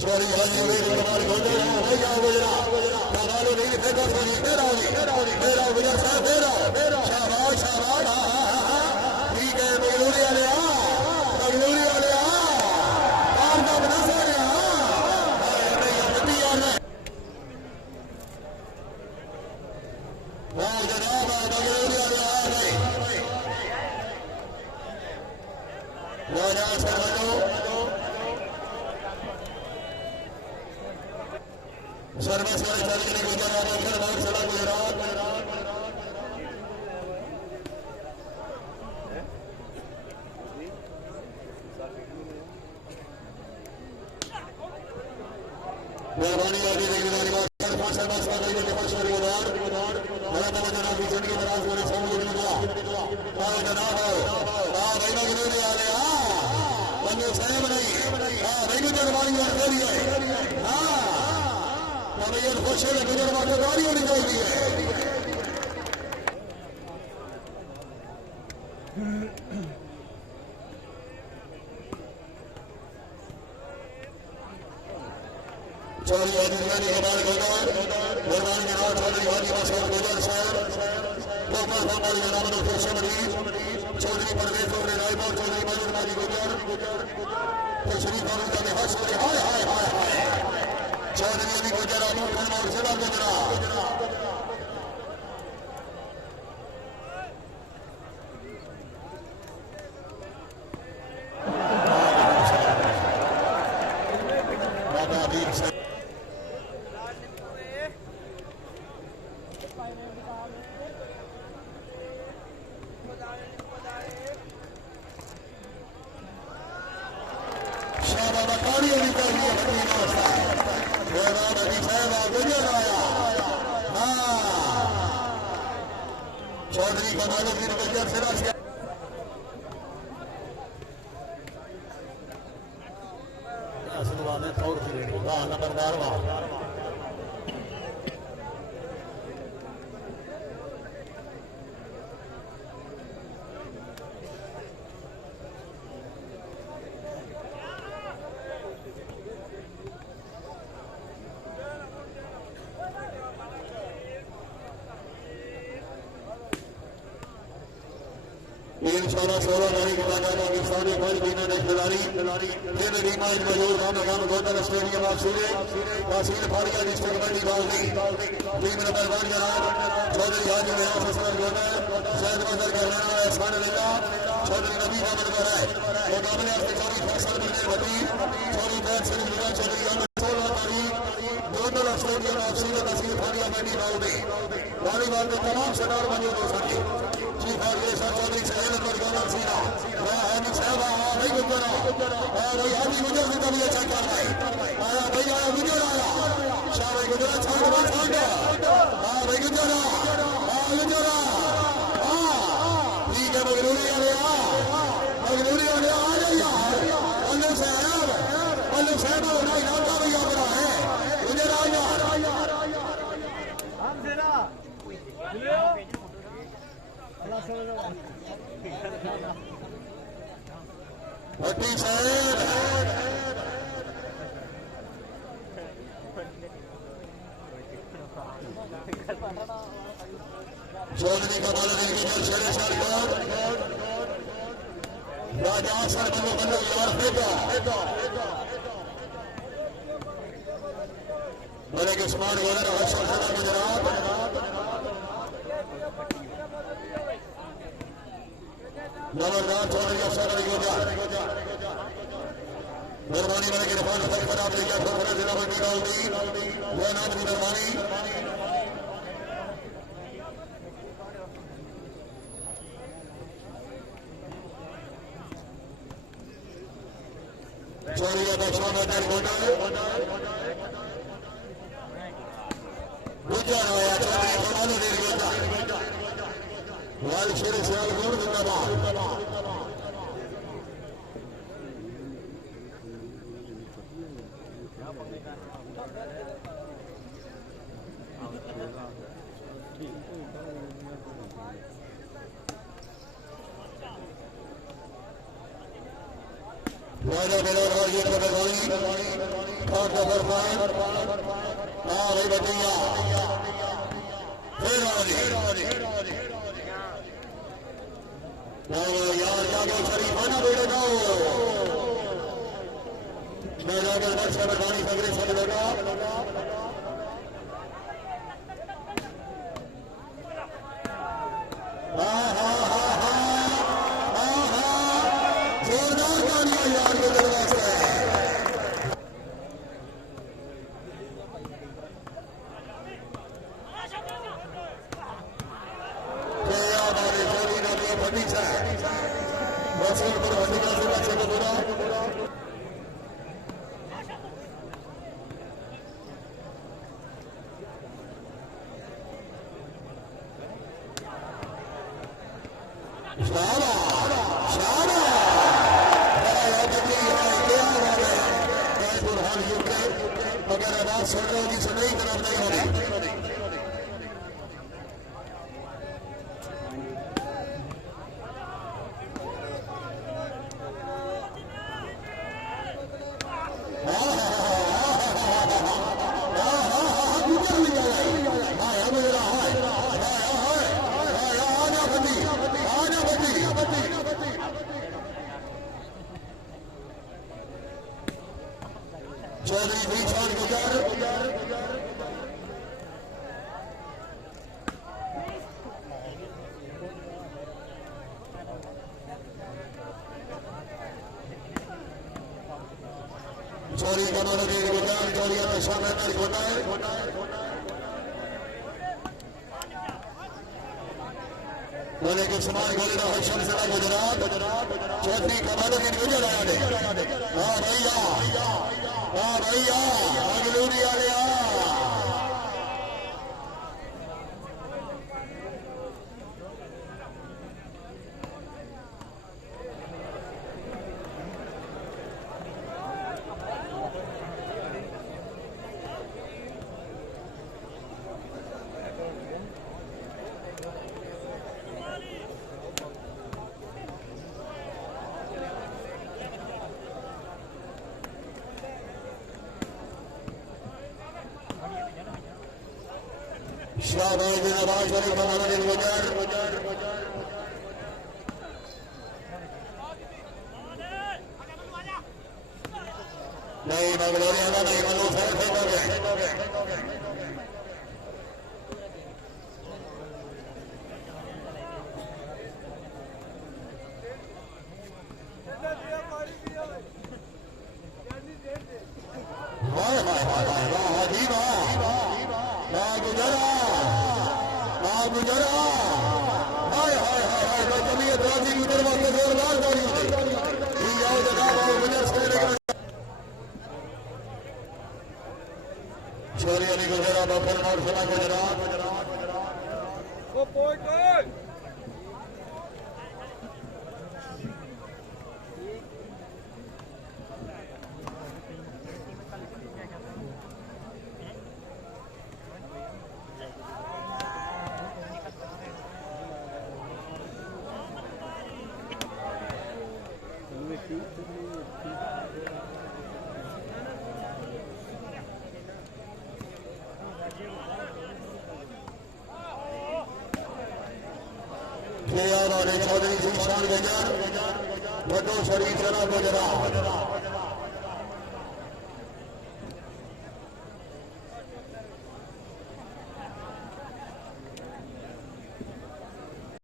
Sorry, Haji, wait, come on, go there. Hey, yeah, wait, come on, wait, hey, go, sorry, hey, शाबाश, शाबाश, ठीक है, मगलूरी वाले काम का बना सारे वाह जनाब, मगलूरी वाले सर्विस वाले चल के गुजरा सड़क गुजरात मेहरबानी आगे देखने वाली बात सर्विस वाले के पास बड़ा जनाब बीजेपी की तरफ से समझ निकला जनाब भाई मगलूरी वाले बंदे सहम नहीं भाई मेहरबानी और ये खुश है गुजर वाली होनी चाहिए चौधरी मेहरबानी चौधरी परवेज चौधरी रायपुर चौधरी मजूर गुजर शरीफ चौधरी अभी गुजरा जिला गुजरा चौधरी का मानो फिर गुजर सिरा से नंबरदार सोलह नारी के मैदान की सारे भर बीना ने खिलाड़ी फिर रीमाज मजूर राम गोदर स्टेडियम ऑफ सूर्य तहसील फाड़िया डिस्ट्रिक्ट मंडी बावली टीम नंबर 1 जनाब चौधरी हाजी नियाज हसन गोदर सैयद मजर करना एहसान अल्ला चौधरी नबी अहमद बराए मुकाबले में चौधरी फैसल बिन वकील चौधरी बैत सिंह मिला चौधरी 16 तारीख गोदर स्टेडियम ऑफ सूर्य तहसील फाड़िया मंडी बावली वॉलीबॉल में तमाम खिलाड़ी मौजूद हो सके चौधरी सैयद मरगाना सीना हाजी साहब भाई गुजरा भाई हाजी गुजर से कभी अच्छा कर रहा है आया भाई आया गुजर आया शाह भाई गुजरा छाड़ भाई गुजरा गुजरा ठीक है मगलूरी वाले आ जाइए अल्लू साहब होना इलाका भैया बड़ा है गुजर आ यार भट्टी साहब चौधरी का बाल शेरे साल राजा सर को बंदर यार फेंका बड़े के स्मार्ट वगैरह गुजरात नवरदार चौधरी अफसर अली गुजर मेहरबानी वाले के रफान फल खराब ले गया खोखरा जिला मंडी गाउदी जयनाथ की मेहरबानी चौधरी बख्शा नजर गुजर आया चौधरी कमाल दे गुजर वाल शेर से गुड़ जिंदाबाद शॉट का फरमान हां भाई बटिया फिर यार जागो शरीफाना बेटे जाओ मैं जाकर दर्शक बतानी सगरे सब लगा जोरदार तालियां यार के दिल वास्ते अगर आवाज सुन रहे होगी सुन ही तरफ नहीं होगी चौधरी विशाल गुजर चौधरी कमरुद्दीन गुजर चौधरी शामिल होता है बोले कि समाज बोले ना हर्षण सड़ा गुजरात चौधरी कमरुद्दीन गुजर आया हाँ भैया हाँ भैया अगलूरी वाले शाबाश नवाज शरीफ कमरुद्दीन गुजर नहीं बंगलोरिया नहीं मनोज है गुजरा हाय हाय हाय हाय तबीयत राजी गुजर वाले जोरदार ताली ये आओ जनाब आओ गुजर से छोरी अली गुजरा बफर और सना गुजरा ओ पॉइंट चौधरी विशाल गुजर वडो शरीफ जनाब गुजरा